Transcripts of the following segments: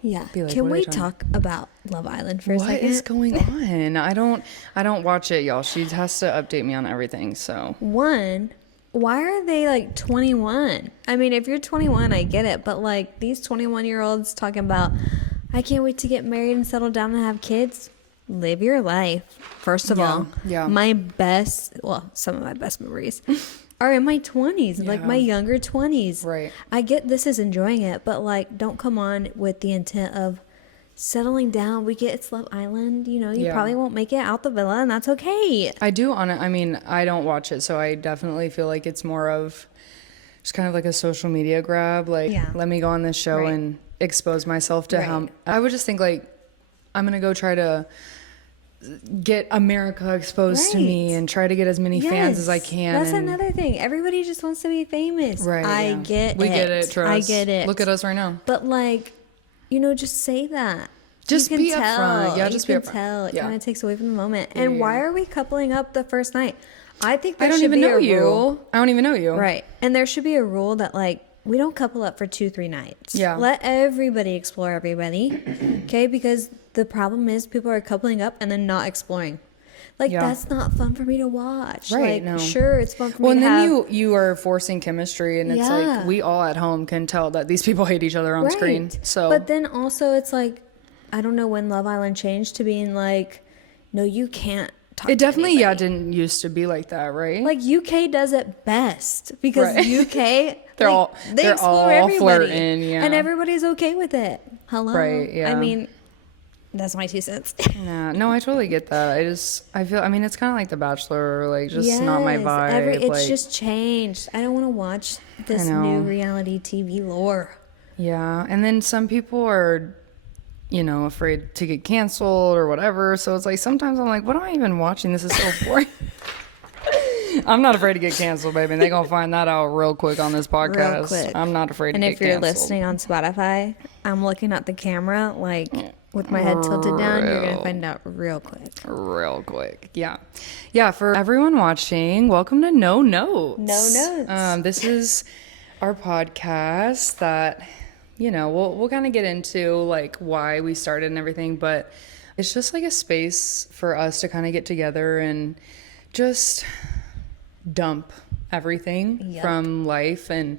Yeah. Be like, Can what are they we talking- talk about Love Island for a second? What is going on? I don't watch it, y'all. She has to update me on everything. So One, why are they like 21? I mean, if you're 21, I get it. But like these 21-year-olds talking about, I can't wait to get married and settle down and have kids. Live your life. First of all, yeah. Some of my best memories are in my 20s, like my younger 20s. Right. I get this is enjoying it, but like don't come on with the intent of settling down. We get it's Love Island, you know, you probably won't make it out the villa, and that's okay. I do on it. I mean, I don't watch it, so I definitely feel like it's more of just kind of like a social media grab. Like, let me go on this show and expose myself to how I would just think like I'm gonna go try to get America exposed to me and try to get as many fans as I can. That's another thing. Everybody just wants to be famous. Right. I get it. We get it, trust. I get it. Look at us right now. But like, you know, just say that. Just be upfront. Yeah, just be upfront. Tell. It kind of takes away from the moment. Yeah, and why are we coupling up the first night? I think there I don't should even be know a you. rule. I don't even know you. Right. And there should be a rule that like we don't couple up for 2-3 nights. Yeah. Let everybody explore everybody. Okay? Because the problem is people are coupling up and then not exploring. Like that's not fun for me to watch. Right. Like, no. Sure, it's fun for me and to then have. you are forcing chemistry, and it's like we all at home can tell that these people hate each other on screen. So, but then also it's like, I don't know when Love Island changed to being like, no, you can't talk. It definitely to anybody. didn't used to be like that, right? Like UK does it best because UK they're like, they explore all everybody, flirting, and everybody's okay with it. Hello, right? Yeah. I mean, that's my 2 cents. Yeah, no, I totally get that. I feel, I mean, it's kind of like The Bachelor, like just not my vibe. It's just changed. I don't want to watch this new reality TV lore. Yeah, and then some people are, you know, afraid to get canceled or whatever. So it's like sometimes I'm like, what am I even watching? This is so boring. I'm not afraid to get canceled, baby. They're going to find that out real quick on this podcast. Real quick. I'm not afraid to get canceled. And if you're listening on Spotify, I'm looking at the camera, like, with my head tilted down. You're going to find out real quick. Real quick. Yeah. Yeah, for everyone watching, welcome to No Notes. No Notes. This is our podcast that, you know, we'll kind of get into, like, why we started and everything, but it's just, like, a space for us to kind of get together and just dump everything from life. And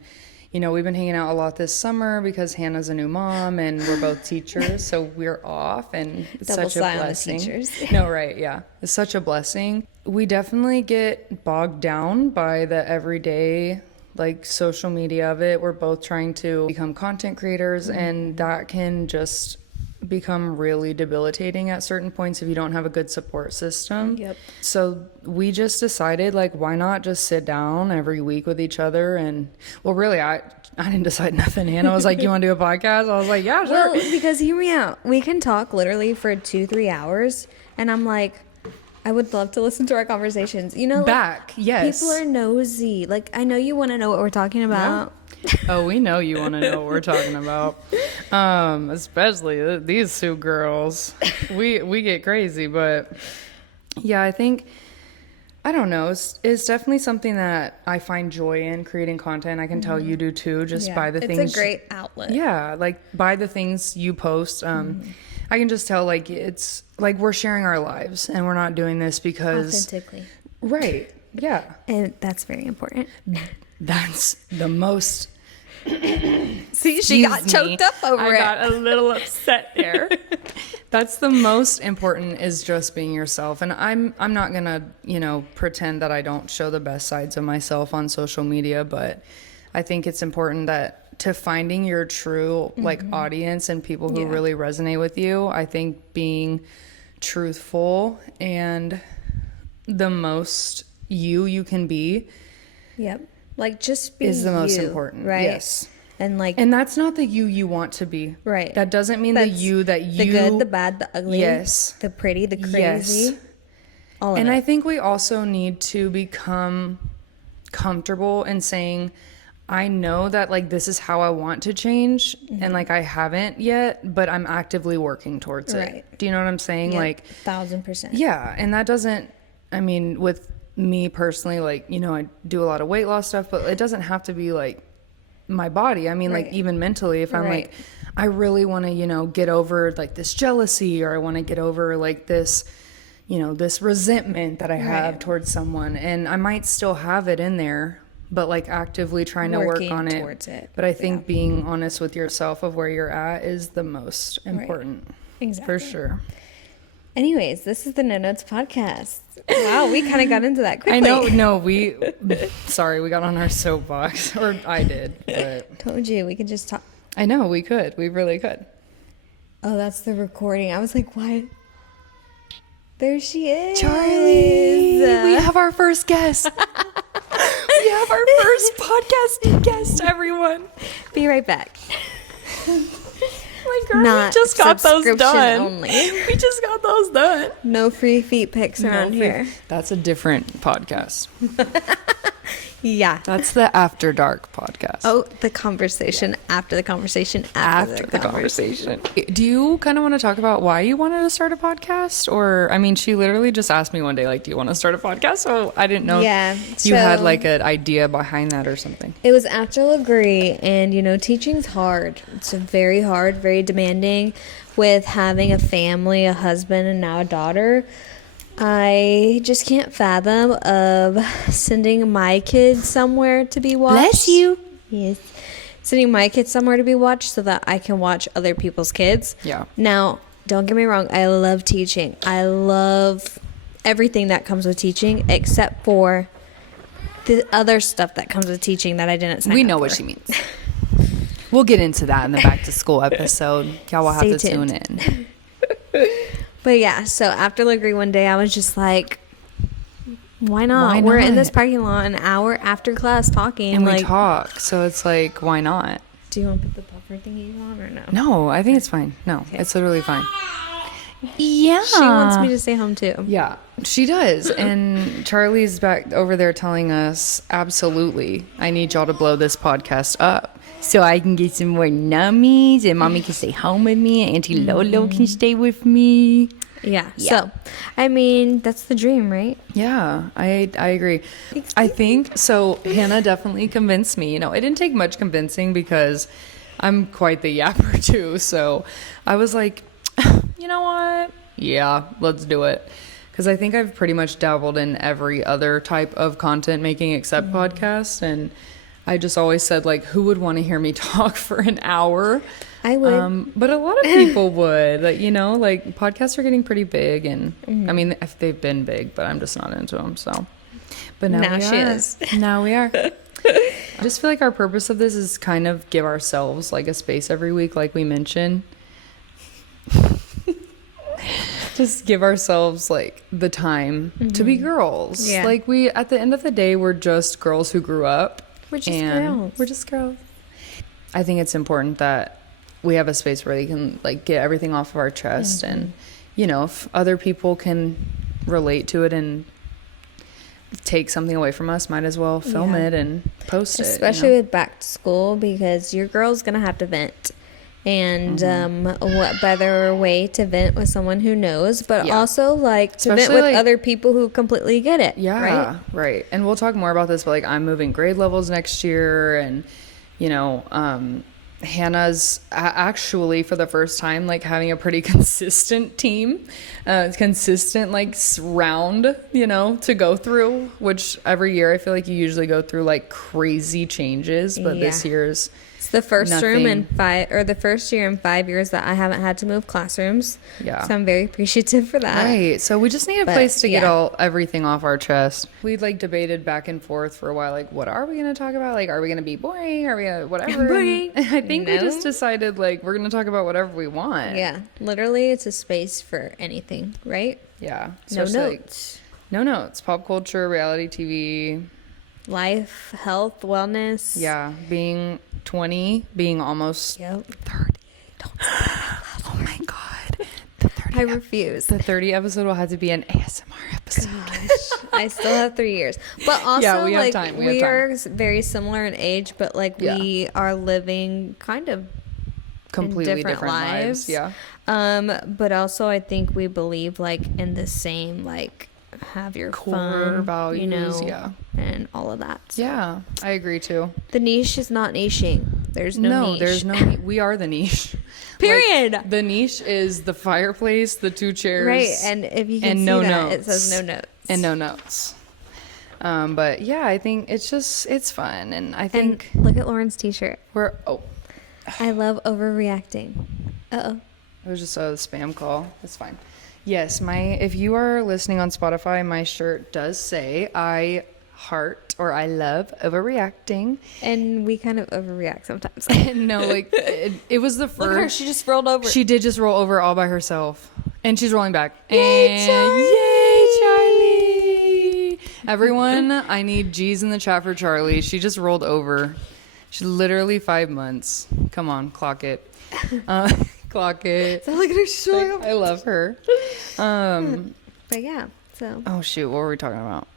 you know, we've been hanging out a lot this summer because Hannah's a new mom and we're both teachers, so we're off, and it's Double such a blessing. teachers. No, right, yeah, it's such a blessing. We definitely get bogged down by the everyday, like, social media of it. We're both trying to become content creators, and that can just become really debilitating at certain points if you don't have a good support system. Yep. So we just decided, like, why not just sit down every week with each other? And well, really, I didn't decide nothing. Hannah was like, you want to do a podcast? I was like, yeah, sure. Well, because hear me out. We can talk literally for 2-3 hours, and I'm like, I would love to listen to our conversations. You know, like, yes. People are nosy. Like, I know you want to know what we're talking about. Oh, we know you want to know what we're talking about. Especially these two girls. We get crazy, but yeah, I think, I don't know, it's definitely something that I find joy in, creating content. I can tell you do too, just by the things. It's a great outlet. Yeah, like by the things you post. I can just tell, like, it's like we're sharing our lives and we're not doing this because authentically. Right. Yeah. And that's very important. That's the most. See, she got choked up over it. I got a little upset there. That's the most important, is just being yourself. And I'm not gonna, you know, pretend that I don't show the best sides of myself on social media, but I think it's important that to finding your true like audience and people who really resonate with you, I think being truthful and the most you can be. Yep. Like, just be is the most you, important, right? Yes. And like, and that's not the you want to be, right? That doesn't mean the you that you, the good, the bad, the ugly, yes, the pretty, the crazy, all of and it. I think we also need to become comfortable in saying, I know that, like, this is how I want to change, and like I haven't yet, but I'm actively working towards it. Do you know what I'm saying? Yep. Like 1000%. Yeah, and that doesn't, I mean, with me personally, like, you know, I do a lot of weight loss stuff, but it doesn't have to be like my body. I mean, like, even mentally, if I'm like, I really want to, get over like this jealousy, or I want to get over like this, this resentment that I have towards someone. And I might still have it in there, but like actively trying to work on it. Towards it. But I think being honest with yourself of where you're at is the most important. Right. Exactly. For sure. Anyways, this is the No Notes podcast. Wow, we kind of got into that quickly. I know. No, we got on our soapbox, or I did. But Told you we could just talk. I know we could. We really could. Oh, that's the recording. I was like, why? There she is. Charlie, we have our first guest. We have our first podcasting guest, everyone. Be right back. My girl, Not we just got those subscription done. only. We just got those done. No free feet pics around here. That's a different podcast. Yeah. That's the After Dark podcast. Oh, the conversation after the conversation after the conversation. Do you kind of want to talk about why you wanted to start a podcast? Or, I mean, she literally just asked me one day, like, do you want to start a podcast? So I didn't know if you had like an idea behind that or something. It was after Legree, and teaching's hard. It's very hard, very demanding with having a family, a husband, and now a daughter. I just can't fathom of sending my kids somewhere to be watched. Bless you. Yes. Sending my kids somewhere to be watched so that I can watch other people's kids. Yeah. Now, don't get me wrong. I love teaching. I love everything that comes with teaching except for the other stuff that comes with teaching that I didn't sign up for. We know what she means. We'll get into that in the back to school episode. Y'all will have to tune in. But yeah, so after Legree one day, I was just like, why not? We're in this parking lot an hour after class talking. And we talk, so it's like, why not? Do you want to put the puffer thingy on or no? No, I think it's fine. No, it's literally fine. Yeah. She wants me to stay home too. Yeah, she does. And Charlie's back over there telling us, absolutely, I need y'all to blow this podcast up so I can get some more nummies and mommy can stay home with me and Auntie Lolo can stay with me. Yeah. So, I mean, that's the dream, right? Yeah, I agree. I think so. Hannah definitely convinced me. It didn't take much convincing because I'm quite the yapper too. So I was like, you know what? Yeah, let's do it. Because I think I've pretty much dabbled in every other type of content making except podcast. And I just always said, like, who would want to hear me talk for an hour? I would. But a lot of people would. Like, like podcasts are getting pretty big. And I mean, if they've been big, but I'm just not into them. So, but now she is. Now we are. I just feel like our purpose of this is kind of give ourselves like a space every week, like we mentioned. Just give ourselves like the time to be girls. Yeah. Like at the end of the day, we're just girls who grew up. We're just girls. We're just girls. I think it's important that we have a space where they can like get everything off of our chest, and if other people can relate to it and take something away from us, might as well film it and post it. Especially with back to school, because your girl's gonna have to vent. And what better way to vent with someone who knows, but also like to vent with other people who completely get it. Yeah, right. And we'll talk more about this, but like I'm moving grade levels next year, and Hannah's actually for the first time like having a pretty consistent team, consistent like round, to go through. Which every year I feel like you usually go through like crazy changes, but this year's. The first the first year in 5 years that I haven't had to move classrooms. Yeah. So I'm very appreciative for that. Right. So we just need a place to get everything off our chest. We'd like debated back and forth for a while, like, what are we going to talk about? Like, are we going to be boring? Are we going to whatever? Boring. I think we just decided like we're going to talk about whatever we want. Yeah. Literally, it's a space for anything, right? Yeah. No notes. No notes. Pop culture, reality TV. Life, health, wellness. Yeah. Being 20, being almost 30. Don't say that. Oh my God. The 30 I refuse. The 30 episode will have to be an ASMR episode. Gosh, I still have 3 years. But also, we like, have time. We are very similar in age, but like we are living kind of completely different lives. Yeah. But also I think we believe like in the same like have your core fun values, and all of that. So. Yeah, I agree too. The niche is not niching. There's no niche. There's no. We are the niche. Period. Like, the niche is the fireplace, the 2 chairs, Right, and if you can see no that, notes. it says no notes. And no notes. But yeah, I think it's fun, and I think look at Lauren's t-shirt. I love overreacting. It was just a spam call. It's fine. Yes, if you are listening on Spotify, my shirt does say I heart or I love overreacting. And we kind of overreact sometimes. No, like it was the first. Look at her, she just rolled over. She did just roll over all by herself. And she's rolling back. Yay, And Charlie! Yay, Charlie! Everyone, I need G's in the chat for Charlie. She just rolled over. She's literally 5 months. Come on, clock it. Clock it. So look at her, she's rolling over. I love her. But yeah, so. Oh, shoot. What were we talking about?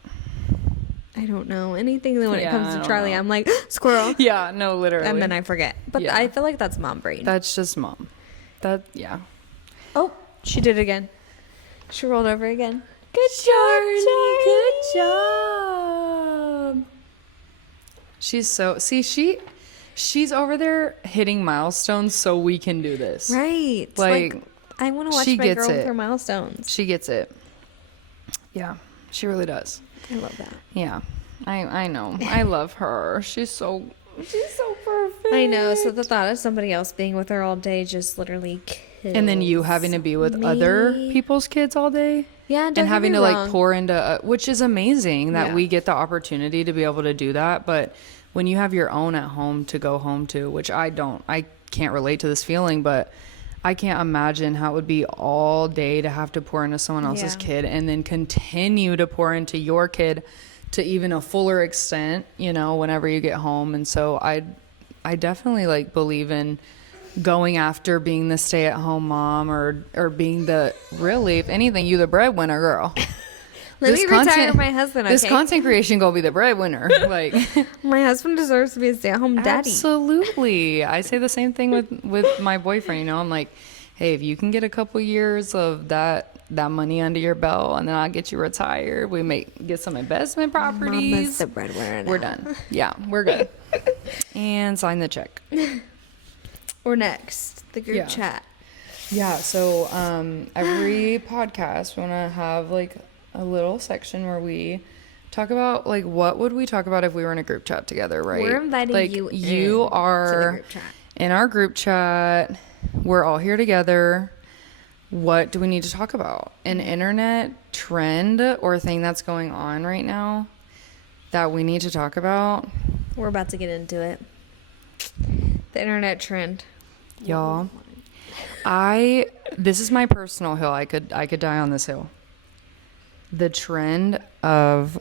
I don't know. Anything when it comes I to don't Charlie, know. I'm like, squirrel. Yeah, no, literally. And then I forget. But Yeah. I feel like that's mom brain. That's just mom. Yeah. Oh, she did it again. She rolled over again. Good Charlie, good job. job. She's over there hitting milestones so we can do this. Right. Like, I want to watch she my gets girl with it. her milestones. She gets it. Yeah, she really does. I love that. Yeah, I know. I love her. She's so perfect. I know. So the thought of somebody else being with her all day just literally kills And then you having to be with other me. people's kids all day. Yeah, don't And having get to me like wrong. pour into, which is amazing that Yeah. we get the opportunity to be able to do that. But when you have your own at home to go home to, which I can't relate to this feeling, but I can't imagine how it would be all day to have to pour into someone else's Yeah. kid and then continue to pour into your kid to even a fuller extent, whenever you get home. And so I definitely like believe in going after being the stay-at-home mom or being really, if anything, you the breadwinner, girl. Let me retire my husband, okay? This content creation gonna be the breadwinner. Like, My husband deserves to be a stay-at-home daddy. absolutely. I say the same thing with my boyfriend. I'm like, hey, if you can get a couple years of that money under your belt, and then I'll get you retired. We may get some investment properties. Mama's the breadwinner now. We're done. Yeah, we're good. And sign the check. Or next, the group Yeah. chat. Yeah, so every podcast we want to have like a little section where we talk about like what would we talk about if we were in a group chat together, right? We're inviting like, you you in are to the group chat. in our group chat. We're all here together. What do we need to talk about? An internet trend or thing that's going on right now that we need to talk about? We're about to get into it. The internet trend. Y'all, this is my personal hill. I could die on this hill. The trend of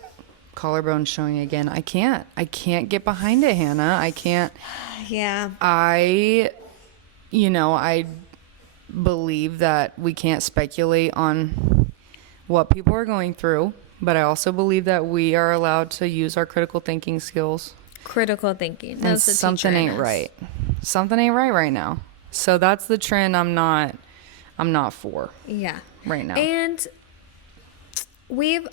collarbone showing again. I can't get behind it, Hannah. I can't. Yeah. I believe that we can't speculate on what people are going through, but I also believe that we are allowed to use our critical thinking skills. Critical thinking. And That's the something teacher in ain't us. right. Something ain't right now. So that's the trend I'm not for Yeah. right now. And we've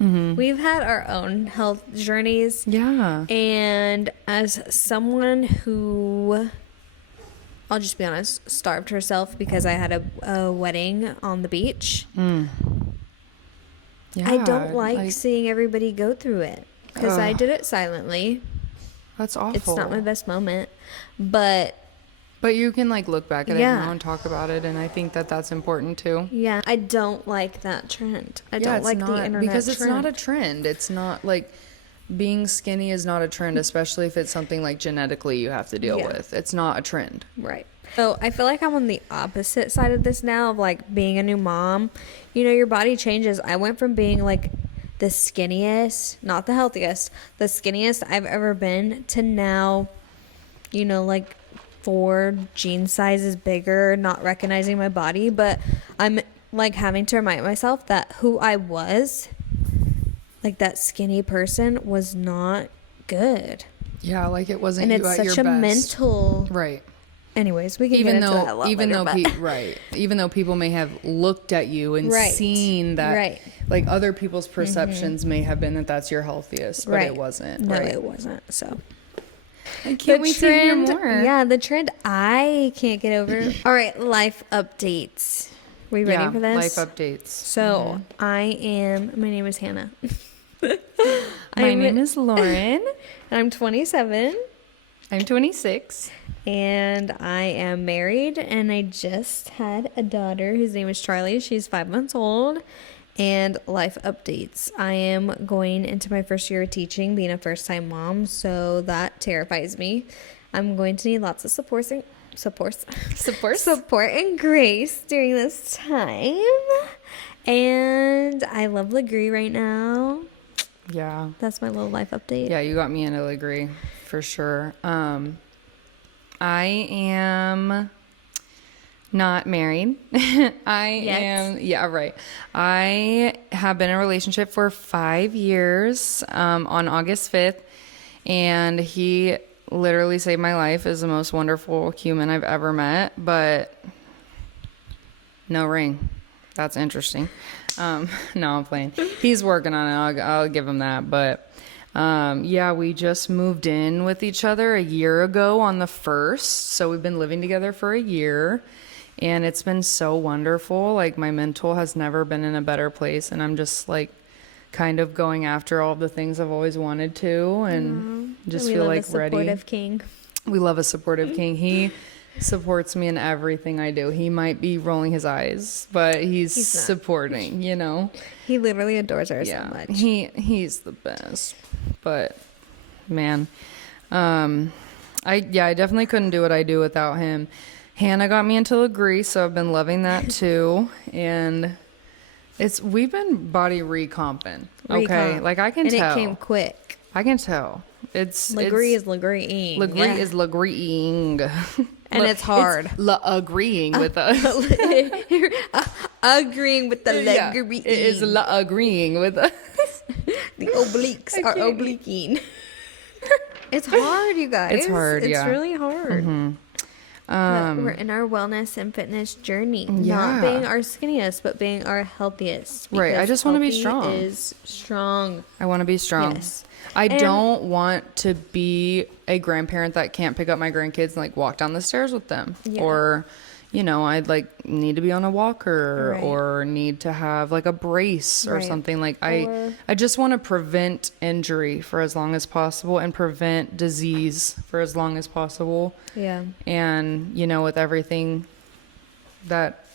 We've had our own health journeys. Yeah. And as someone who, I'll just be honest, starved herself because I had a wedding on the beach. Yeah. I don't like seeing everybody go through it because I Ugh. did it silently. That's awful. It's not my best moment, but But you can like look back at it Yeah. now and talk about it, and I think that that's important too. yeah, I don't like that trend. I don't it's like the not, internet because it's trend. not a trend. It's not like being skinny is not a trend, especially if it's something like genetically you have to deal Yeah. with. It's not a trend. Right. So I feel like I'm on the opposite side of this now of like being a new mom. Your body changes. I went from being like the skinniest, not the healthiest, the skinniest I've ever been to now, like 4 jean sizes bigger, not recognizing my body. But I'm like having to remind myself that who I was, like that skinny person, was not good. Yeah, like it wasn't And you it's at your such a best. mental. Right. Anyways, we can Even get into that a lot later, but- right, even though people may have looked at you and Right. seen that, Right. like other people's perceptions may have been that that's your healthiest, but Right. it wasn't. No, right? it wasn't. So I can't wait to hear more. Yeah, the trend I can't get over. All right, life updates. We ready for this? Life updates. So my name is Hannah. My name is Lauren. I'm 27. I'm 26. And I am married, and I just had a daughter whose name is Charlie. She's 5 months old. And life updates. I am going into my first year of teaching, being a first-time mom, so that terrifies me. I'm going to need lots of support and grace during this time. And I love Legree right now. Yeah. That's my little life update. Yeah, you got me into Legree for sure. I am not married. I have been in a relationship for 5 years, on August 5th, and he literally saved my life, is the most wonderful human I've ever met, but no ring. That's interesting. No, I'm playing. He's working on it. I'll give him that. But we just moved in with each other a year ago on the 1st. So we've been living together for a year, and it's been so wonderful. Like, my mental has never been in a better place, and I'm just like kind of going after all the things I've always wanted to, and just feel like ready. We love a supportive king. We love a supportive king. He supports me in everything I do. He might be rolling his eyes, but he's supporting, you know. He literally adores her so much. He's the best. But man, I definitely couldn't do what I do without him. Hannah got me into Legree, so I've been loving that too. And we've been body recomping. Okay, like I can tell. And it came quick. I can tell. Legree is Legreeing. Legree is Legreeing. And it's hard. It's agreeing with us. Agreeing with the Legree. It is agreeing with us. The obliques are obliquing. It's hard, you guys. It's hard, It's really hard. Mm-hmm. But we're in our wellness and fitness journey. Not being our skinniest, but being our healthiest. Right. I just want to be strong. Is strong. I want to be strong. Yes. I don't want to be a grandparent that can't pick up my grandkids and like walk down the stairs with them. Yeah. Or, you know, I'd like need to be on a walker or need to have like a brace or something. Like I just want to prevent injury for as long as possible and prevent disease for as long as possible. Yeah. And, you know, with everything that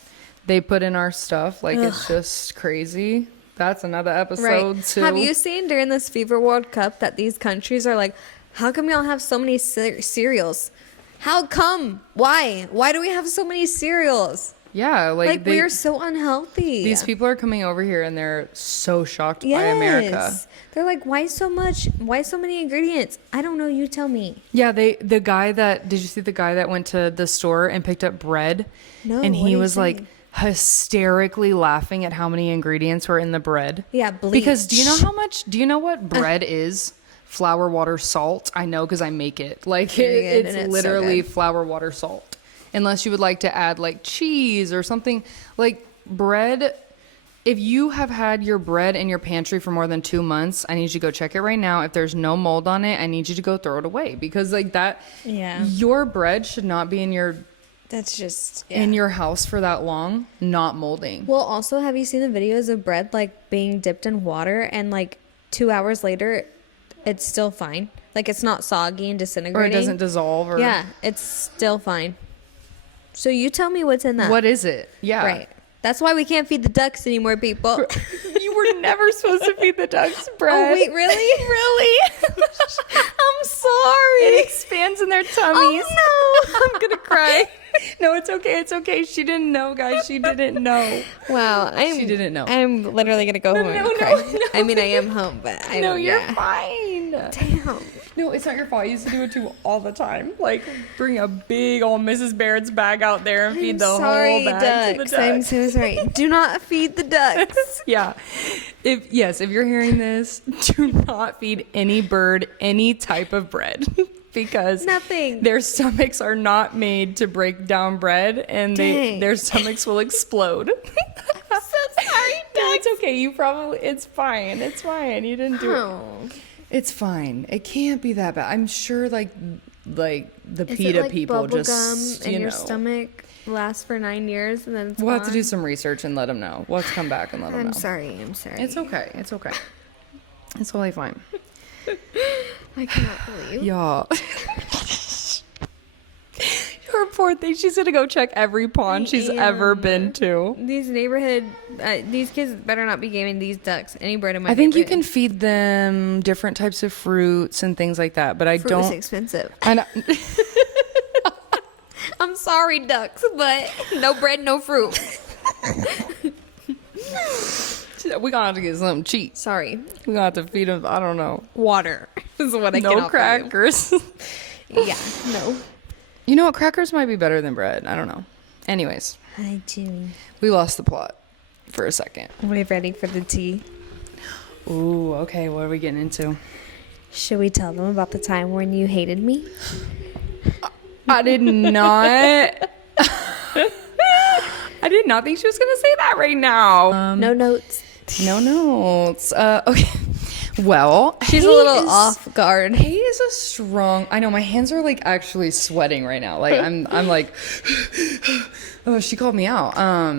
they put in our stuff, like it's just crazy. That's another episode too. Have you seen during this FIFA World Cup that these countries are like, how come y'all have so many cereals? How come? Why? Why do we have so many cereals? Yeah, like we are so unhealthy. These people are coming over here and they're so shocked by America. They're like, why so much? Why so many ingredients? I don't know. You tell me. Yeah, did you see the guy that went to the store and picked up bread? No. And he was like hysterically laughing at how many ingredients were in the bread. Yeah, bleach. Because do you know what bread is? Flour, water, salt. I know because I make it. Like it's literally so flour, water, salt. Unless you would like to add like cheese or something. Like bread, if you have had your bread in your pantry for more than 2 months, I need you to go check it right now. If there's no mold on it, I need you to go throw it away. Because like that, your bread should not be in your in your house for that long, not molding. Well, also, have you seen the videos of bread like being dipped in water and like 2 hours later it's still fine? Like it's not soggy and disintegrating. Or it doesn't dissolve. Yeah, it's still fine. So you tell me what's in that. What is it? Yeah. Right. That's why we can't feed the ducks anymore, people. You were never supposed to feed the ducks bread. Oh, wait, really? Really? I'm sorry. It expands in their tummies. Oh, no. I'm going to cry. No, it's okay. It's okay. She didn't know, guys. She didn't know. Wow. She didn't know. I'm literally going to go home and cry. No. I mean, I am home, but you're fine. Damn. No, it's not your fault. I used to do it too all the time. Like, bring a big old Mrs. Barrett's bag out there and feed the whole bag to the ducks. I'm so sorry. Do not feed the ducks. Yeah. If you're hearing this, do not feed any bird any type of bread. Because their stomachs are not made to break down bread, and their stomachs will explode. I'm so sorry, ducks. No, it's okay. It's fine. It's fine. You didn't do it. It's fine. It can't be that bad. I'm sure, like, like the Is it PETA like people bubble just, gum in you your know. stomach lasts for 9 years and then it's We'll have to gone? do some research and let them know. We'll have to come back and let them know. I'm sorry. It's okay. It's okay. It's totally fine. I cannot believe. Y'all. Her poor thing. She's going to go check every pond she's ever been to. These these kids better not be giving these ducks any bread in my I think you neighborhood. can feed them different types of fruits and things like that, but I Fruit don't. is expensive. I know. I'm sorry, ducks, but no bread, no fruit. We're gonna have to get something cheap. Sorry. We're gonna have to feed them. I don't know. Water is what I can No offer crackers. you. Yeah, no. You know what? Crackers might be better than bread. I don't know. Anyways, Hi, Jimmy. we lost the plot for a second. We're ready for the tea. Ooh, okay. What are we getting into? Should we tell them about the time when you hated me? I did not. I did not think she was gonna say that right now. No notes. No notes. Okay. Well, She's a little off guard. Hay is a strong. I know my hands are like actually sweating right now. Like I'm like, oh, she called me out.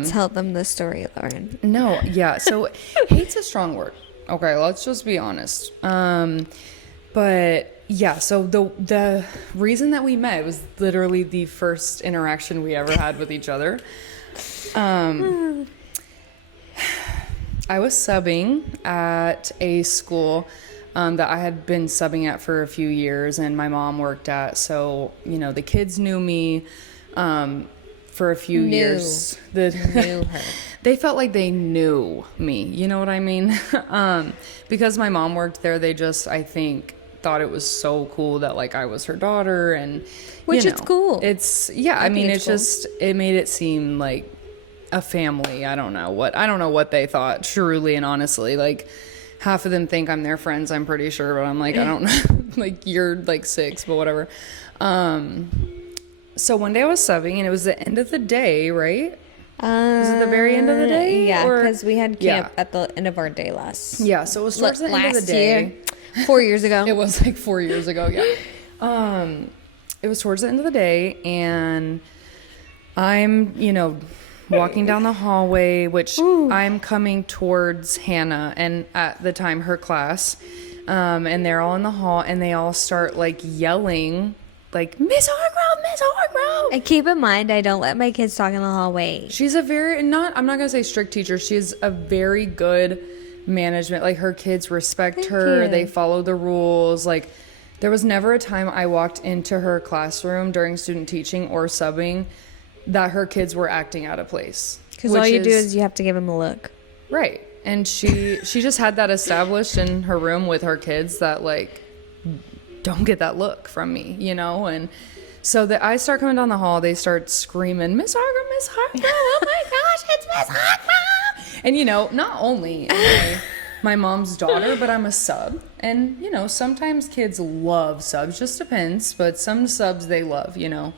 Tell them the story, Lauren. No, yeah. So hate's a strong word. Okay, let's just be honest. But yeah, so the reason that we met was literally the first interaction we ever had with each other. I was subbing at a school that I had been subbing at for a few years, and my mom worked at. So, you know, the kids knew me for a few years. Knew her. They felt like they knew me. You know what I mean? Because my mom worked there, they just, I think, thought it was so cool that like I was her daughter, and Which you it's know, cool. It's I mean, think it's it's cool. just it made it seem like a family. I don't know what they thought, truly and honestly. Like half of them think I'm their friends, I'm pretty sure, but I'm like, I don't know. Like you're like 6, but whatever. So one day I was subbing and it was the end of the day, right? Was it the very end of the day? Yeah, Or- because we had camp Yeah. at the end of our day last. Yeah, so it was towards the end of the last day. year, 4 years ago. It was like 4 years ago, yeah. It was towards the end of the day, and I'm, you know, walking down the hallway, which I'm coming towards Hannah, and at the time, her class, and they're all in the hall, and they all start, like, yelling, like, Miss Hargrove, Miss Hargrove! And keep in mind, I don't let my kids talk in the hallway. She's a very, I'm not gonna say strict teacher, she's a very good management. Like, her kids respect Thank her, you. they follow the rules. Like, there was never a time I walked into her classroom during student teaching or subbing that her kids were acting out of place. Because all you do is you have to give them a look. Right. And she just had that established in her room with her kids that, like, don't get that look from me, you know? And so I start coming down the hall, they start screaming, Miss Hargrove, Miss Hargrove, oh my gosh, it's Miss Hargrove! And, you know, not only am I my mom's daughter, but I'm a sub. And, you know, sometimes kids love subs, just depends, but some subs they love, you know?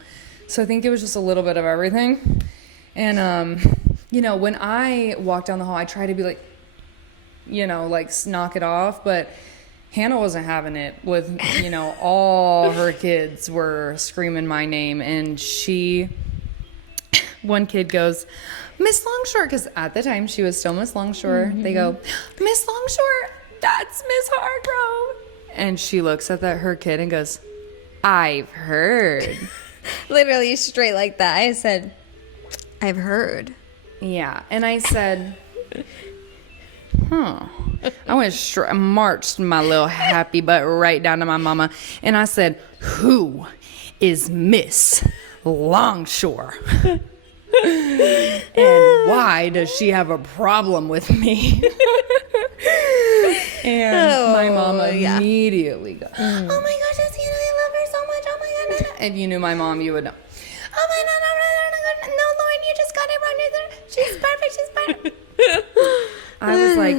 So I think it was just a little bit of everything. And, you know, when I walk down the hall, I try to be like, you know, like knock it off, but Hannah wasn't having it with, you know, all her kids were screaming my name, and one kid goes, Miss Longshore, because at the time she was still Miss Longshore. Mm-hmm. They go, Miss Longshore, that's Miss Hargrove. And she looks at her kid and goes, I've heard. Literally straight like that. I said, I've heard. Yeah. And I said, I went marched my little happy butt right down to my mama. And I said, who is Miss Longshore? And why does she have a problem with me? And my mama immediately goes, oh my gosh, Jessica, I love her so much. Oh my God. And you knew my mom, you would know. Oh my God, no, Lauren, you just got it wrong. She's perfect. She's perfect. I was like,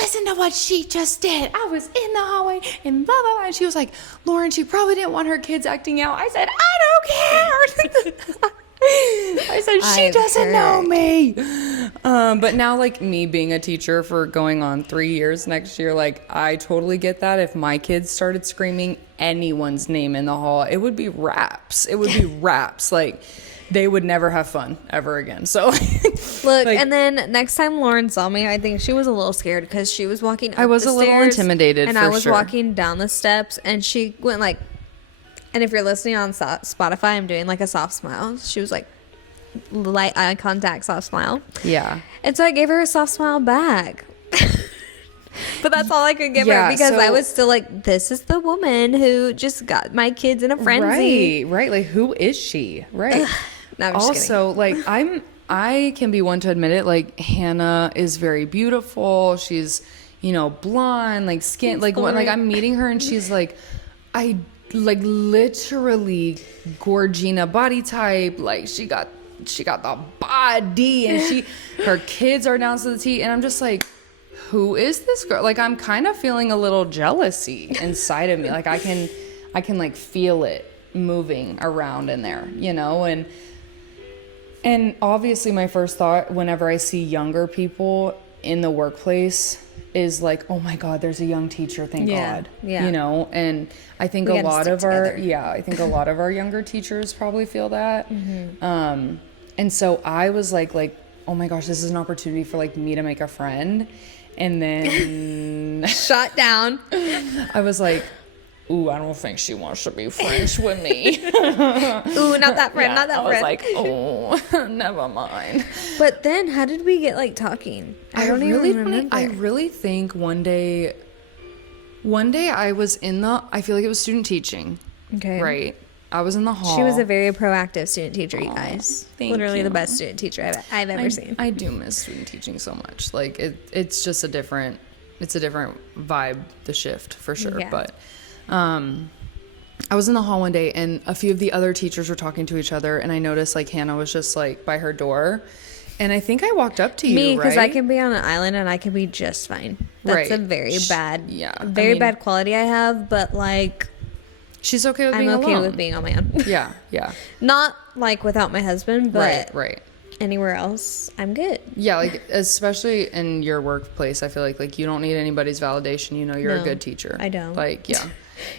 listen to what she just did. I was in the hallway and blah, blah, blah. And she was like, Lauren, she probably didn't want her kids acting out. I said, I don't care. I said, she doesn't know me. But now, like, me being a teacher for going on 3 years next year, like, I totally get that. If my kids started screaming anyone's name in the hall, it would be raps. It would be raps. Like, they would never have fun ever again. So, Look, like, and then next time Lauren saw me, I think she was a little scared because she was walking up I was the a little stairs, intimidated, and for I was sure. walking down the steps, and she went like, and if you're listening on Spotify, I'm doing like a soft smile. She was like, light eye contact, soft smile. yeah. And so I gave her a soft smile back. But that's all I could give Yeah, her because I so- was still like, this is the woman who just got my kids in a frenzy. Right. Like, who is she? Right. No, I'm just kidding. Also, like, I can be one to admit it. Like, Hannah is very beautiful. She's, you know, blonde, like skin, Thanks, like when, like Lauren. I'm meeting her and she's like, I like literally Gorgina body type. Like, she got the body, and her kids are down to the T, and I'm just like, who is this girl? Like, I'm kind of feeling a little jealousy inside of me. Like, I can like feel it moving around in there, you know? And obviously my first thought whenever I see younger people in the workplace is like, oh my God, there's a young teacher, thank God. Yeah. You know, and I think We a gotta lot stick of our together. I think a lot of our younger teachers probably feel that. And so I was like, oh my gosh, this is an opportunity for like me to make a friend. And then Shot down. I was like, ooh, I don't think she wants to be friends with me. Ooh, not that friend, not that I was friend. like, oh, never mind. But then how did we get like talking? I don't even remember. I really think one day I was I feel like it was student teaching, Okay. right? I was in the hall. She was a very proactive student teacher, you guys. thank Literally you. the best student teacher I've ever seen. I do miss student teaching so much. Like, it's just a different vibe, the shift for sure. Yeah. But I was in the hall one day and a few of the other teachers were talking to each other, and I noticed like Hannah was just like by her door, and I think I walked up to you, Me, because right? I can be on an island and I can be just fine. That's Right. a very bad, yeah, I very mean- bad quality I have. But like, She's okay with I'm being okay alone. with being on my own. Yeah, yeah. Not like without my husband, but Right. anywhere else, I'm good. Yeah, like especially in your workplace, I feel like you don't need anybody's validation. You know, you're a No, good teacher. I don't. Like, yeah.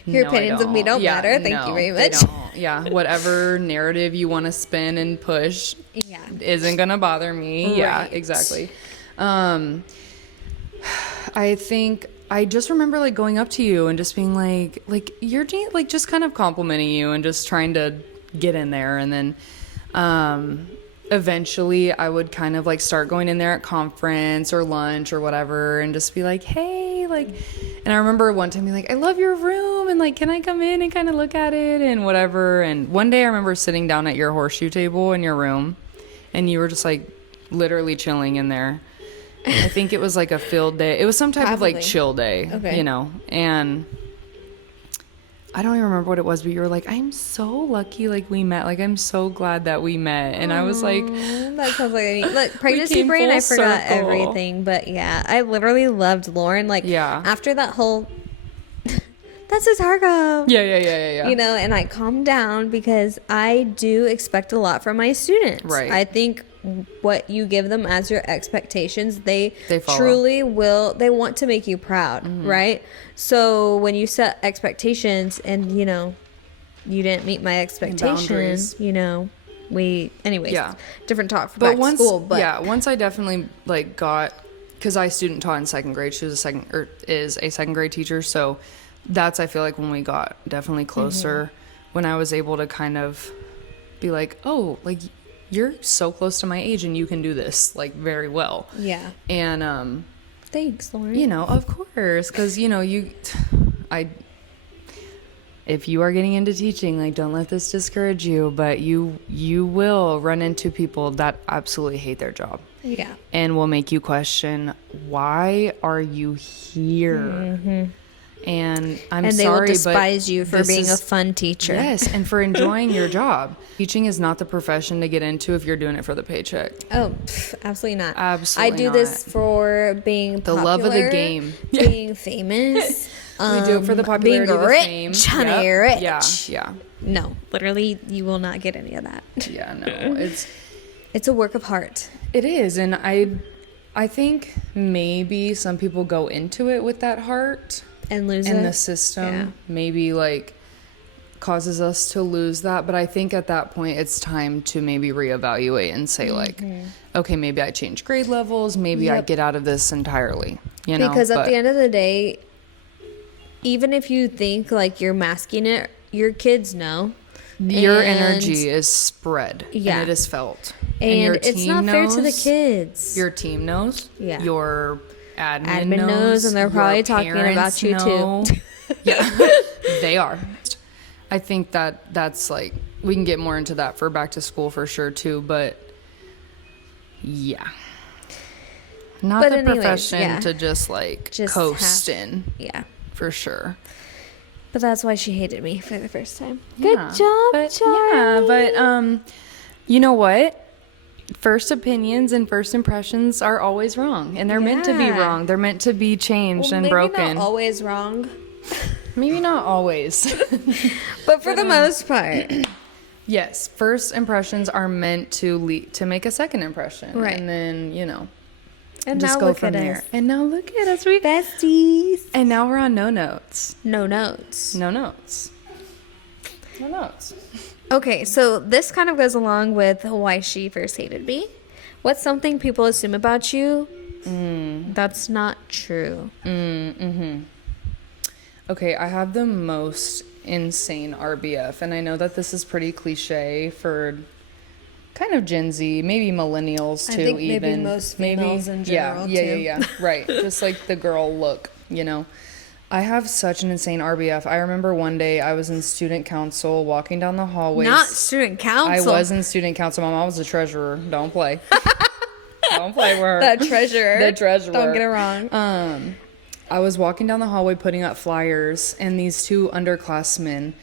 Your No, I opinions of me don't matter. Thank you very they much. don't. Yeah, whatever narrative you want to spin and push Yeah. isn't gonna bother me. Yeah, Right. exactly. I think I just remember like going up to you and just being like you're like just kind of complimenting you and just trying to get in there, and then eventually I would kind of like start going in there at conference or lunch or whatever and just be like, hey, like, and I remember one time being like, I love your room, and like, can I come in and kind of look at it and whatever. And one day I remember sitting down at your horseshoe table in your room, and you were just like literally chilling in there. I think it was like a field day. It was some type of like Probably. chill day, Okay. you know, and I don't even remember what it was, but you were like, I'm so lucky, like we met, like I'm so glad that we met. And I was like, That sounds like I look, pregnancy came brain. full I forgot circle. everything, but yeah, I literally loved Lauren. Like, Yeah. after that whole, that's his Hargo. yeah. You know, and I calmed down because I do expect a lot from my students. Right. I think what you give them as your expectations, they follow. truly will. They want to make you proud, right? So when you set expectations and you know you didn't meet my expectations, boundaries. you know, anyways, Yeah. different talk for But back once, to school. But yeah, once I definitely like got, because I student taught in second grade. She was is a second grade teacher. So that's, I feel like when we got definitely closer, when I was able to kind of be like, oh, like you're so close to my age and you can do this like very well. yeah, And, thanks, Lauren. you know, of course, because, you know, if you are getting into teaching, like, don't let this discourage you, but you will run into people that absolutely hate their job yeah, and will make you question, why are you here? And I'm and they sorry, will despise but you for this being a is- fun teacher. Yes, and for enjoying your job. Teaching is not the profession to get into if you're doing it for the paycheck. Oh, absolutely not. Absolutely I do not. this for being The popular, love of the game. being famous. We do it for the popularity, being the rich, fame. honey, Yep. rich. Yeah. No, literally, you will not get any of that. Yeah, no, It's a work of heart. It is, and I think maybe some people go into it with that heart And lose and it. the system maybe like causes us to lose that, but I think at that point it's time to maybe reevaluate and say like, okay, maybe I change grade levels, maybe I get out of this entirely, you know? Because at the end of the day, even if you think like you're masking it, your kids know. Your And- energy is spread and Yeah. it is felt. And your it's team not fair to the knows, kids. Your team knows. Yeah. Your admin Admin knows, and they're your probably talking about parents you, too. know. Yeah, they are. I think that's like, we can get more into that for back to school for sure too, but yeah. Not But the anyways, profession to just like Just coast in Yeah. for sure. But that's why she hated me for the first time. Yeah. Good job, But, Charlie. yeah, but you know what? First opinions and first impressions are always wrong, and they're meant to be Yeah. wrong. They're meant to be changed and maybe broken. not always wrong, Maybe not always. but for the most part. Yes, first impressions are meant to make a second impression, Right. And then And just now go look from at there. us. And now look at us, we Besties. and now we're on no notes. No notes. No notes. No notes. Okay, so this kind of goes along with why she first hated me. What's something people assume about you that's not true? Okay, I have the most insane RBF, and I know that this is pretty cliche for kind of Gen Z, maybe millennials too. I think maybe even most females in general, yeah, too. yeah, right. Just like the girl look, you know. I have such an insane RBF. I remember one day I was in student council, walking down the hallways. Not student council. I was in student council. My mom was the treasurer. Don't play. Don't play with her. The treasurer. The treasurer. Don't get it wrong. I was walking down the hallway putting up flyers, and these two underclassmen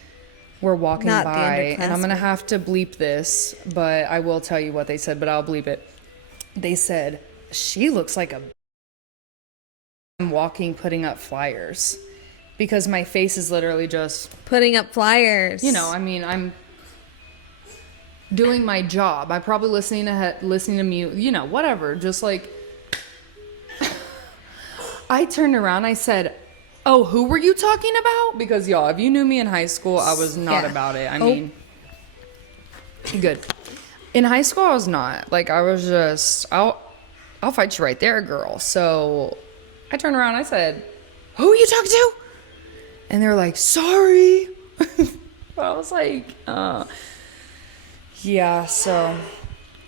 were walking Not the by. And I'm going to underclassmen. have to bleep this, but I will tell you what they said, but I'll bleep it. They said, "She looks like a..." I'm walking, putting up flyers. Because my face is literally just, Putting up flyers. you know, I mean, I'm doing my job. I'm probably listening to mute, you know, whatever. Just like, I turned around, I said, "Oh, who were you talking about?" Because y'all, if you knew me in high school, I was not Yeah. about it. I mean, good. In high school, I was not. Like, I was just, I'll fight you right there, girl. So I turned around, I said, "Who are you talking to?" And they were like, "Sorry." But I was like, yeah, so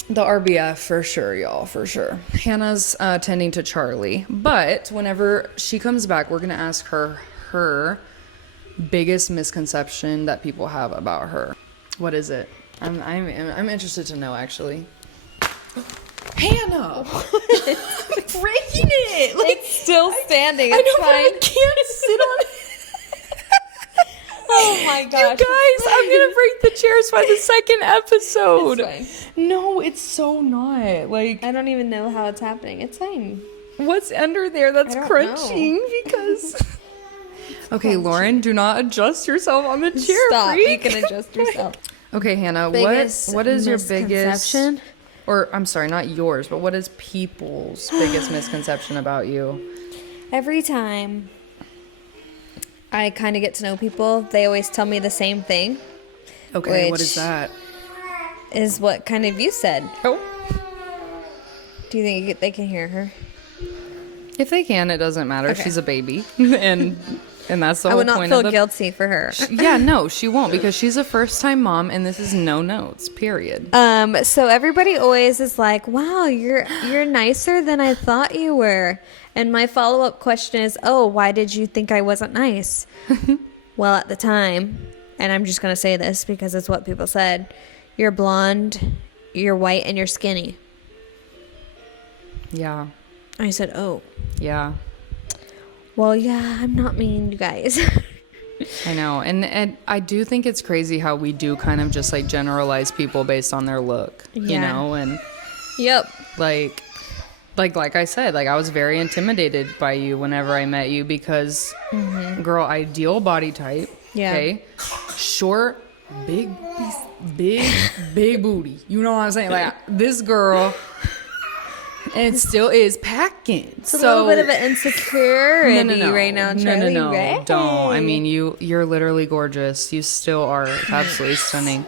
the RBF for sure, y'all, for sure. Hannah's tending to Charlie, but whenever she comes back, we're going to ask her biggest misconception that people have about her. What is it? I'm interested to know, actually. Hannah! Breaking it! Like, It's still standing. I It's know, but I fine. can't sit on it. Oh my You gosh. guys, I'm gonna break the chairs by the second episode. It's No, it's so not. Like, I don't even know how it's happening. It's fine. what's under there that's I don't crunching? Because. Okay, Lauren, do not adjust yourself on the chair. Stop. You freak. can adjust yourself. Okay, Hannah, Biggest what is your biggest, misconception? or I'm sorry, not yours, but what is people's biggest misconception about you? Every time I kind of get to know people, they always tell me the same thing, Okay, what Which- is that? is what kind of you said. Oh. Do you think they can hear her? If they can, it doesn't matter. Okay. She's a baby, and that's the I whole would not point feel of the. guilty for her. Yeah, no, she won't because she's a first-time mom, and this is no notes. Period. So everybody always is like, "Wow, you're nicer than I thought you were." And my follow-up question is, "Oh, why did you think I wasn't nice?" Well, at the time, and I'm just going to say this because it's what people said, you're blonde, you're white, and you're skinny. Yeah, I said, "Oh, yeah, well, yeah, I'm not mean, you guys." I know, and I do think it's crazy how we do kind of just like generalize people based on their look, you Yeah. know, and Yep. like I said, like I was very intimidated by you whenever I met you because, girl, ideal body type, Yeah. okay, short, big booty. You know what I'm saying? Like this girl And it still is packing. It's a little bit of an insecurity right now, Charlie. No, Ray. don't. I mean, you're literally gorgeous. You still are absolutely stunning.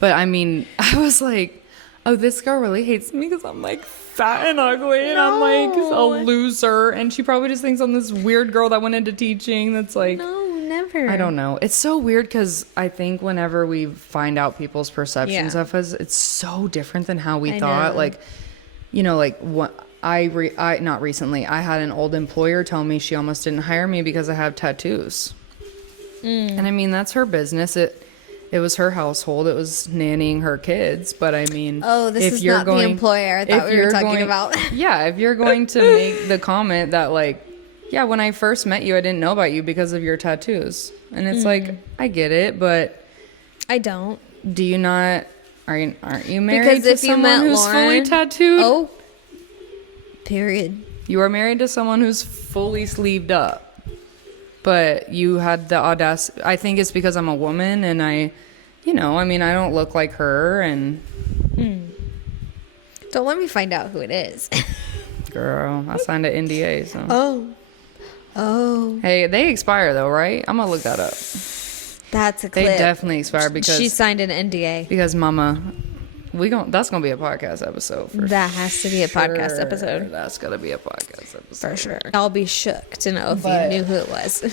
But I mean, I was like, oh, this girl really hates me because I'm like fat and ugly and I'm like a loser. And she probably just thinks I'm this weird girl that went into teaching that's like, No, never. I don't know. It's so weird because I think whenever we find out people's perceptions of us, it's so different than how we thought. know. Like, you know, like what I not recently, I had an old employer tell me she almost didn't hire me because I have tattoos. And I mean, that's her business. It was her household. It was nannying her kids. But I mean, Oh, this is not the employer I thought we were talking about. Yeah, if you're going to make the comment that like, yeah, when I first met you, I didn't know about you because of your tattoos. And it's like, I get it, but I don't. do you not, aren't you married Because to if you someone met who's fully Lauren, tattooed? oh, period. You are married to someone who's fully sleeved up. But you had the audacity. I think it's because I'm a woman and I don't look like her and Don't let me find out who it is. girl, I signed an NDA, so. Oh. Hey, they expire though, right? I'm gonna look that up. That's a They clip. definitely expire because She signed an NDA. because mama, that's gonna be a podcast episode for That has to be a podcast sure. episode. That's gonna be a podcast episode For sure. I'll be shook to know if But- you knew who it was.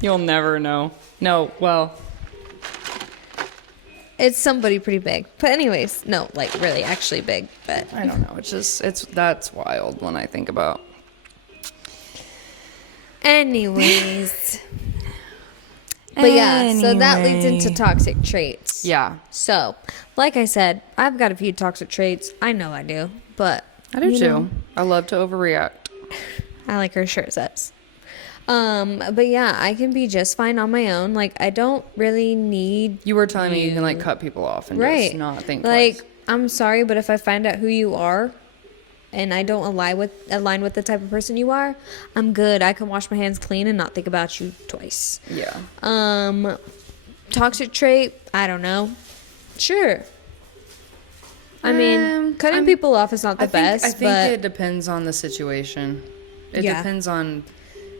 You'll never know. No, well, It's somebody pretty big. But anyways, no, like really actually big. But I don't know. That's wild when I think about. anyways. But yeah, so that leads into toxic traits. Yeah, So, like I said, I've got a few toxic traits. I know I do, but I do you too. know, I love to overreact. I like her shirt says. But yeah, I can be just fine on my own. Like I don't really need You were telling me you can like cut people off and right. just not think like twice. I'm sorry, but if I find out who you are and I don't align with the type of person you are, I'm good. I can wash my hands clean and not think about you twice. Yeah. Toxic trait, I don't know. Sure. I mean, cutting people off is not the best, I think but it depends on the situation. It Yeah. depends on.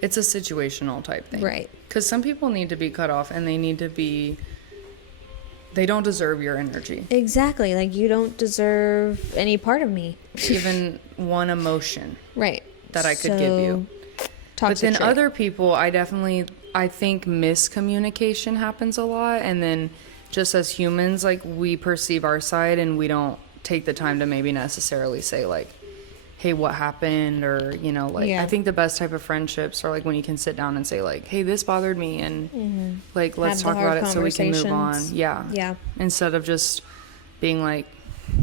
It's a situational type thing. Right. Because some people need to be cut off and they don't deserve your energy. exactly, like you don't deserve any part of me. Even one emotion Right. that I could give you. Toxic But then trait. other people, I think miscommunication happens a lot. And then just as humans, like we perceive our side and we don't take the time to maybe necessarily say like, hey, what happened? Or, you know, like, Yeah. I think the best type of friendships are like when you can sit down and say like, hey, this bothered me. And like, let's Have the talk about hard it so we can move on. conversations. Yeah. Yeah. Instead of just being like,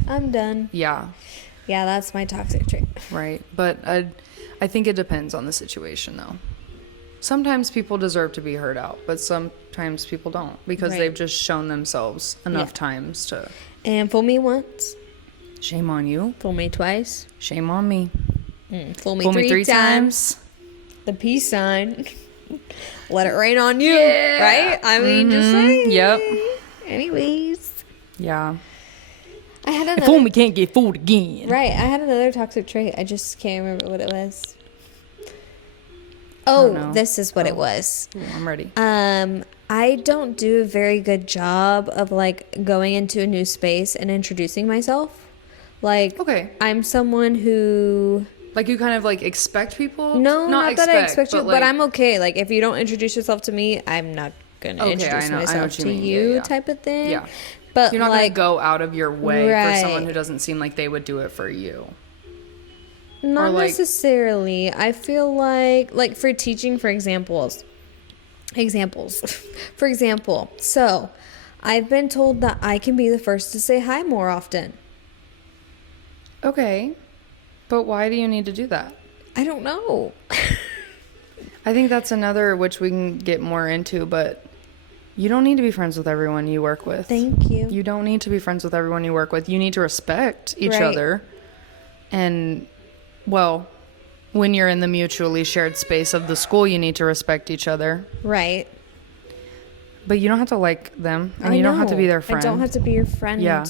I'm done. yeah, Yeah, that's my toxic trait. right. But I think it depends on the situation though. Sometimes people deserve to be heard out, but sometimes people don't because Right. they've just shown themselves enough Yeah. times to. And fool me once, Shame on you. fool me twice, Shame on me. fool me, Fool three, me three times. The peace sign. Let it rain on you. Right? I mean, just saying. Yep. Anyways. Yeah. I had And another. fool me can't get fooled again. Right. I had another toxic trait. I just can't remember what it was. don't Oh, know. this is what it was. Ooh, I'm ready. I don't do a very good job of like going into a new space and introducing myself. Like, Okay. I'm someone who Like you kind of like expect people? no, not that I expect you, but like, I'm okay. Like, if you don't introduce yourself to me, I'm not gonna Okay, introduce I know myself what you to mean. you, Yeah, yeah. type of thing. Yeah. But You're not like, gonna go out of your way for someone Right. who doesn't seem like they would do it for you. not or, like- necessarily. I feel like for teaching, for examples. For example, so I've been told that I can be the first to say hi more often. Okay. But why do you need to do that? I don't know. I think that's another which we can get more into, but you don't need to be friends with everyone you work with. Thank you. You don't need to be friends with everyone you work with. You need to respect each Right. other. And, well, when you're in the mutually shared space of the school, you need to respect each other. Right. But you don't have to like them, and I you don't have to know. be their friend. I don't have to be your friend. Yeah.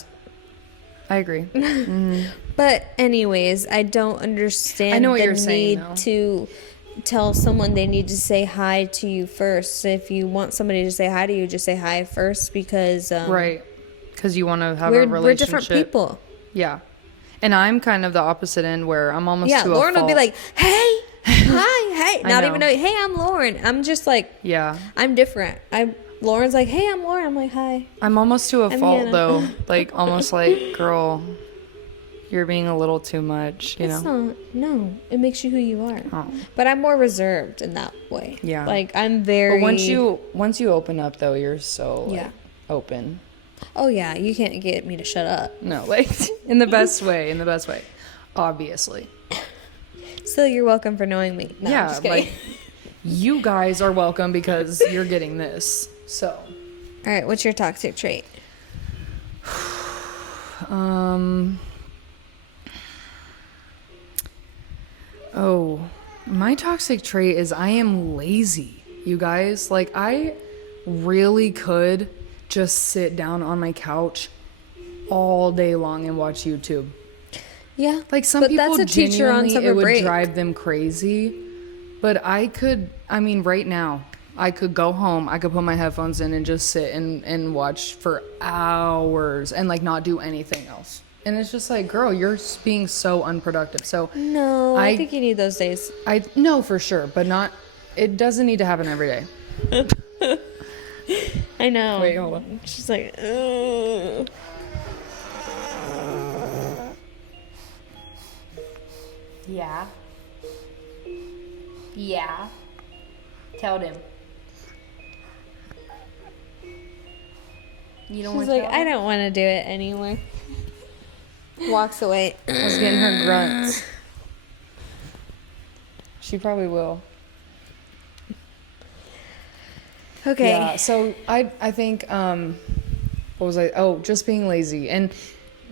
I agree. But anyways, I don't understand I know what the you're saying, need though. to tell someone they need to say hi to you first. If you want somebody to say hi to you, just say hi first because Right. Because you want to have a we're relationship. different people. Yeah. And I'm kind of the opposite end where I'm almost Yeah, to a Lauren will be fault. like, "Hey, hi, hey," I not know. even know. Hey, I'm Lauren. I'm just like, Yeah. I'm different. Lauren's like, "Hey, I'm Lauren." I'm like, "Hi." I'm almost to a I'm fault Hannah. though. Like almost like, girl, you're being a little too much, you It's know? not. No, it makes you who you are. Oh. But I'm more reserved in that way. Yeah. Like I'm very. But once you open up though, you're so like, Yeah. open. Oh yeah, you can't get me to shut up. No, like in the best way, obviously. Still, you're welcome for knowing me. No, I'm Yeah, just kidding. like you guys are welcome because you're getting this. So, All right, what's your toxic trait? Oh, my toxic trait is I am lazy. You guys, like I really could just sit down on my couch all day long and watch YouTube. Yeah, Like some but people that's a teacher on genuinely summer it would break. drive them crazy. But I mean right now, I could go home, I could put my headphones in and just sit and watch for hours and like not do anything else. And it's just like, girl, you're being so unproductive. So No, I think you need those days. I know for sure, but not it doesn't need to happen every day. I know. Wait, hold on. She's like, ugh. Yeah. Yeah. Tell them. You don't She's want like, to I don't want to do it anymore. Walks away. I was getting her grunts. She probably will. Okay. Yeah, so I think what was I? Oh, just being lazy. And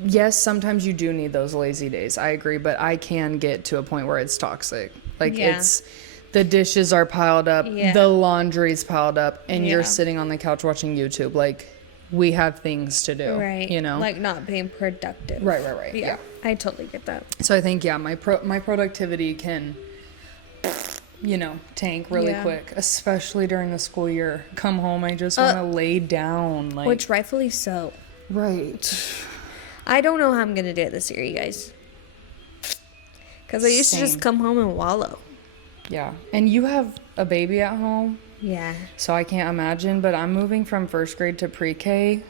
yes, sometimes you do need those lazy days. I agree, but I can get to a point where it's toxic. Like Yeah. it's the dishes are piled up, Yeah. the laundry's piled up, and you're Yeah. sitting on the couch watching YouTube. Like we have things to do, Right. you know? Like not being productive. Right. Yeah. Yeah. I totally get that. So I think my productivity can, you know, tank really Yeah. quick, especially during the school year. Come home, I just want to lay down, like Which rightfully so. right. I don't know how I'm going to do it this year, you guys. Because I used to Same. just come home and wallow. Yeah, and you have a baby at home, Yeah. so I can't imagine. But I'm moving from first grade to pre-K,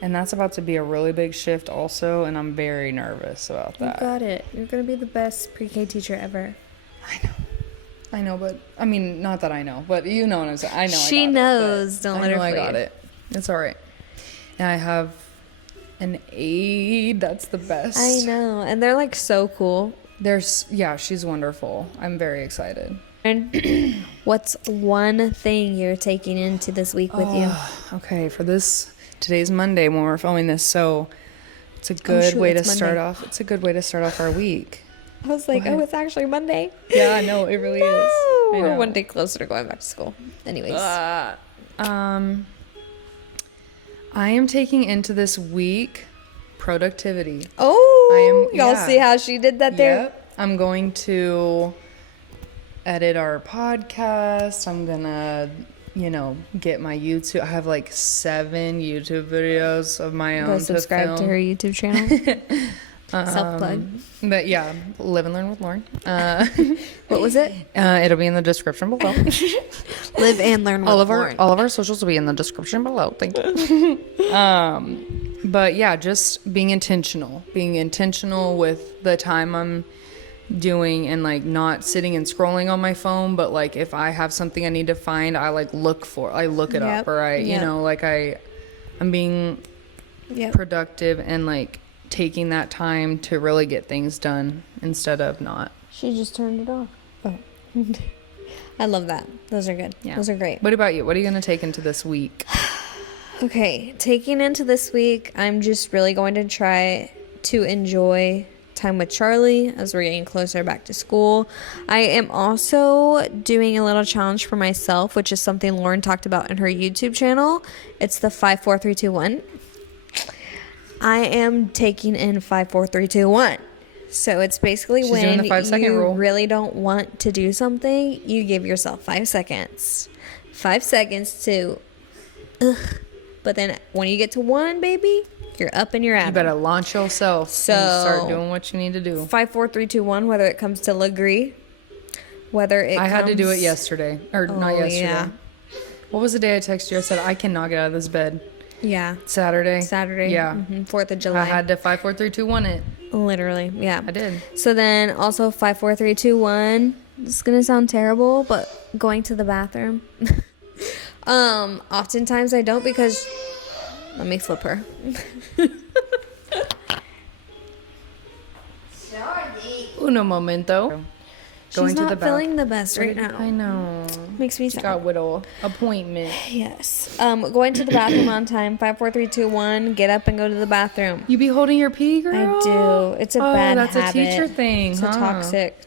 and that's about to be a really big shift, also. And I'm very nervous about You that. got it. You're going to be the best pre-K teacher ever. I know, but I mean, not that I know, but you know what I'm saying. I know. She I got knows. It, Don't I let her know I fool got you. it. It's all right. And I have an aide. That's the best. I know. And they're like so cool. Yeah, she's wonderful. I'm very excited. And what's one thing you're taking into this week with you? Okay, for today's Monday when we're filming this, so it's a good way to it's start Monday. off. It's a good way to start off our week. I was like, oh, it's actually Monday. Yeah, no, it really is. Oh, I we're know. one day closer to going back to school. Anyways. I am taking into this week productivity. Oh, y'all yeah. see how she did that there? Yep. I'm going to edit our podcast. I'm gonna, get my YouTube. I have like 7 YouTube videos of my own Go subscribe to film. her YouTube channel. Self plug. But yeah, live and learn with Lauren. What was it? It'll be in the description below. Live and learn with all of Lauren. our socials will be in the description below. Thank you. But yeah, just being intentional with the time I'm doing and like not sitting and scrolling on my phone, but like if I have something I need to find, I look it up, Yep. or Yep. I'm being Yep. productive and like taking that time to really get things done instead of not. She just turned it off. Oh. I love that. Those are good. Yeah. Those are great. What about you? What are you going to take into this week? Okay, taking into this week, I'm just really going to try to enjoy time with Charlie as we're getting closer back to school. I am also doing a little challenge for myself, which is something Lauren talked about in her YouTube channel. It's the 5 4 3 2 1. I am taking in 5, 4, 3, 2, 1. So it's basically She's doing when the 5 second you rule. really don't want to do something, you give yourself 5 seconds. 5 seconds to, but then when you get to 1, baby, you're up and you're at You it. better launch yourself So- and start doing what you need to do. 5, 4, 3, 2, 1. Whether it comes to Legree, whether it I had to do it comes- yesterday. Or not Oh, yesterday. yeah. What was the day I texted you? I said, I cannot get out of this bed. Yeah. Saturday. Saturday. Yeah. 4th of July. I had to 5, 4, 3, 2, 1 it. Literally. Yeah. I did. So then also 5, 4, 3, 2, 1. This is gonna sound terrible, but going to the bathroom. Oftentimes I don't because let me flip her. Uno momento. Going She's to not the bathroom. feeling the best right now. I know. Makes me She sad. got widow appointment. Yes. Going to the bathroom on time. 5, 4, 3, 2, 1. Get up and go to the bathroom. You be holding your pee, girl? I do. It's a bad that's habit. a teacher thing, It's huh? a toxic.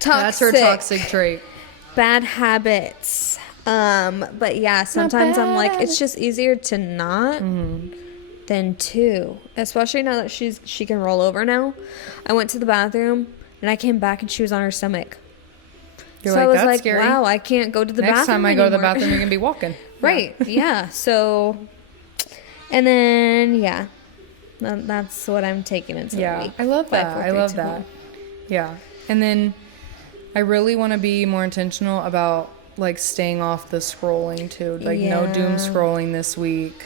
That's her toxic trait. Bad habits. But yeah, sometimes I'm like, it's just easier to not than to. Especially now that she can roll over now. I went to the bathroom and I came back and she was on her stomach. You're so like, I was that's like, scary. wow, I can't go to the Next bathroom time I go to the anymore. bathroom, you're going to be walking. Right. Yeah. So, and then, yeah, that's what I'm taking into the Yeah, week. I love 5, that. 4, I 3, love 2, that. 1. Yeah. And then I really want to be more intentional about like staying off the scrolling too. Like no doom Yeah. scrolling this week.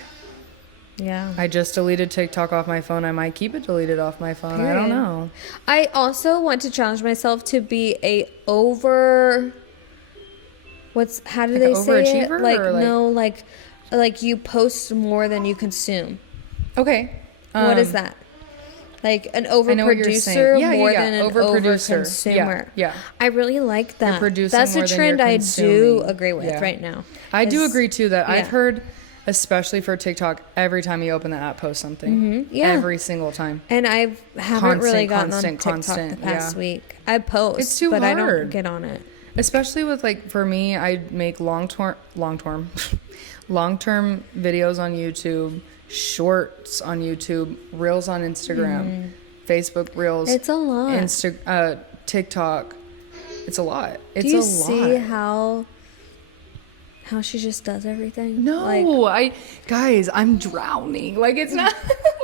Yeah. I just deleted TikTok off my phone. I might keep it deleted off my phone. I don't Period. know. I also want to challenge myself to be how do Like they an say it? overachiever, Like, or like- no, like you post more than you consume. Okay. What is that? Like an I know what you're overproducer saying. Yeah, more yeah, than an overproducer. overconsumer. Yeah, yeah. I really like that. producing That's more a than trend you're I do consuming. agree with Yeah. right now. I do Is- agree too that I've yeah. heard, especially for TikTok, every time you open the app, post something. Yeah. Every single time. And I haven't really gotten on TikTok constant, the past yeah. week. I post, It's too but I don't hard. get on it. Especially with like for me, I make long term videos on YouTube, shorts on YouTube, reels on Instagram, Facebook reels. It's a lot. TikTok. It's a lot. It's Do you a see lot. how she just does everything? No, guys, I'm drowning. Like it's not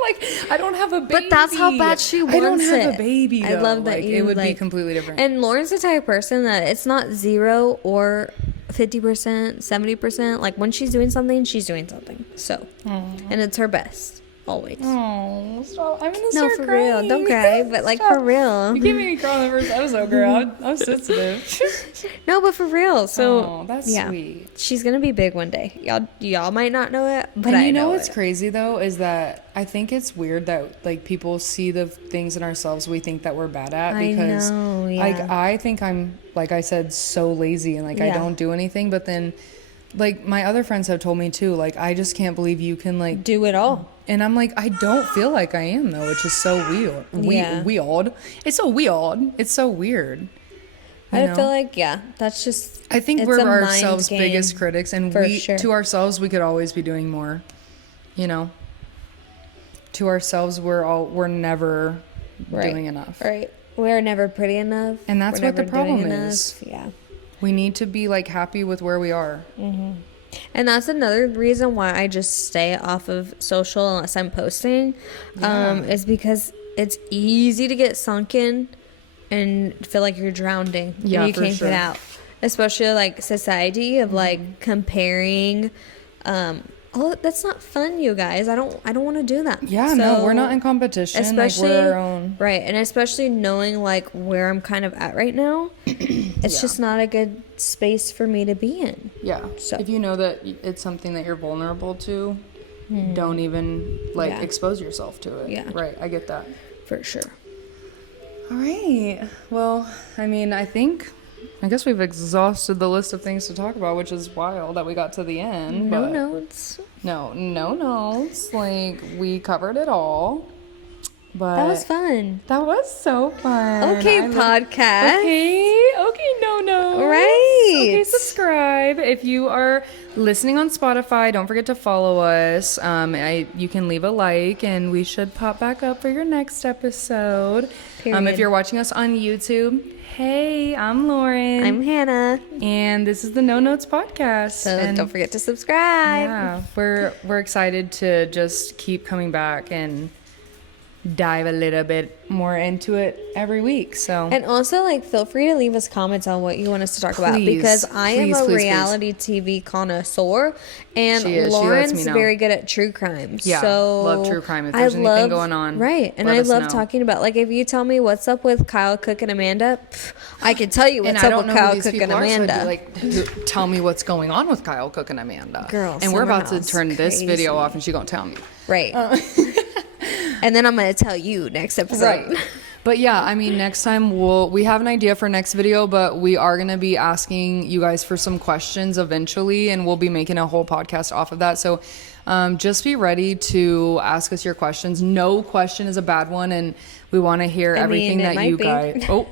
like I don't have a baby. But that's how bad she wants I don't have it. a baby. I Though. love that like, you it would be like- completely different. And Lauren's the type of person that it's not 0 or 50%, 70%. Like when she's doing something, she's doing something. So, and it's her best always. Oh, stop. I'm gonna No, start for crying. real. Don't cry, but like Stop. for real. You gave me a cry on the first episode, girl. I'm sensitive. No, but for real. So, Oh, that's yeah. sweet. She's gonna be big one day. Y'all might not know it, but And I you know know what's it. crazy though is that I think it's weird that like people see the things in ourselves we think that we're bad at I because know, like yeah. I think I'm like I said so lazy and like I Yeah. don't do anything, but then like my other friends have told me too, like I just can't believe you can like Do it all. and I'm like I don't feel like I am though, which is so weird. Yeah. Weird. It's so weird. It's so weird. you I know? feel like that's just. I think it's we're a mind ourselves' game, biggest critics, and for we sure. to ourselves we could always be doing more. You know, to ourselves we're never doing enough. Right. We're never pretty enough. And that's We're what the never doing problem enough. is. Yeah. We need to be like happy with where we are. And that's another reason why I just stay off of social unless I'm posting, is because it's easy to get sunken and feel like you're drowning. Yeah, and you for can't sure. get out. Especially like society of like comparing. Oh, that's not fun, you guys. I don't want to do that. Yeah, no, So, we're not in competition. especially like we're our own. right, and especially knowing like where I'm kind of at right now, it's Yeah. just not a good space for me to be in. Yeah. So- If you know that it's something that you're vulnerable to, don't even like Yeah. expose yourself to it. Yeah. Right. I get that. For sure. All right. Well, I mean, I guess we've exhausted the list of things to talk about, which is wild that we got to the end. No but notes. No notes. Like, we covered it all. But That was fun. That was so fun. Okay, I love- podcast. Okay, no. Right. Okay, subscribe. If you are listening on Spotify, don't forget to follow us. You can leave a like, and we should pop back up for your next episode. Period. If you're watching us on YouTube, hey, I'm Lauren. I'm Hannah. And this is the No Notes Podcast. So and don't forget to subscribe. yeah, we're excited to just keep coming back and dive a little bit more into it every week. So And also, like, feel free to leave us comments on what you want us to talk about, Please, because I am please, a please, reality TV connoisseur, and She is. She lets Lauren's me know. very good at true crime. Yeah, so love true crime. If there's anything going on, right? And let I us love know. talking about, like, if you tell me what's up with Kyle Cook and Amanda, I can tell you and what's I up don't with know who Kyle these Cook and people are, so I'd be Amanda. like, tell me what's going on with Kyle Cook and Amanda. Girl, and we're Summer about to House, turn this crazy. video off, and she gonna tell me. Right. And then I'm gonna tell you next episode. Right. But yeah, I mean, next time we have an idea for next video, but we are going to be asking you guys for some questions eventually, and we'll be making a whole podcast off of that. So just be ready to ask us your questions. No question is a bad one, and we want to hear everything it that might you be. guys... Oh,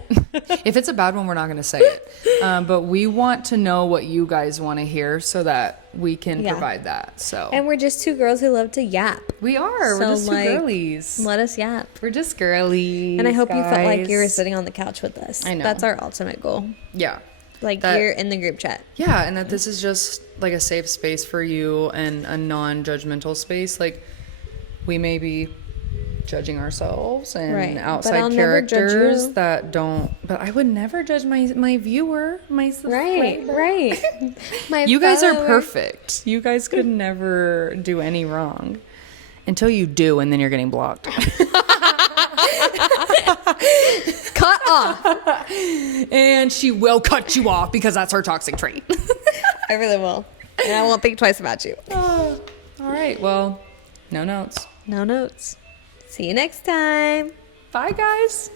if it's a bad one, we're not going to say it. But we want to know what you guys want to hear so that we can Yeah. provide that. So And we're just two girls who love to yap. we are. We're So, just two like, girlies. Let us yap. We're just girlies. And I hope you felt like you were guys. sitting on the couch with us. I know. That's our ultimate goal. Yeah. Like, That- you're in the group chat. Yeah, and that this is just like a safe space for you and a non-judgmental space. Like, we may be judging ourselves and Right, but outside I'll never judge characters you. that don't. But I would never judge my viewer, my Right, subscriber. right. My You guys are follower. perfect. You guys could never do any wrong until you do, and then you're getting blocked. Cut off. And she will cut you off because that's her toxic trait. I really will. And I won't think twice about you. All right. Well, no notes. No notes. See you next time. Bye, guys.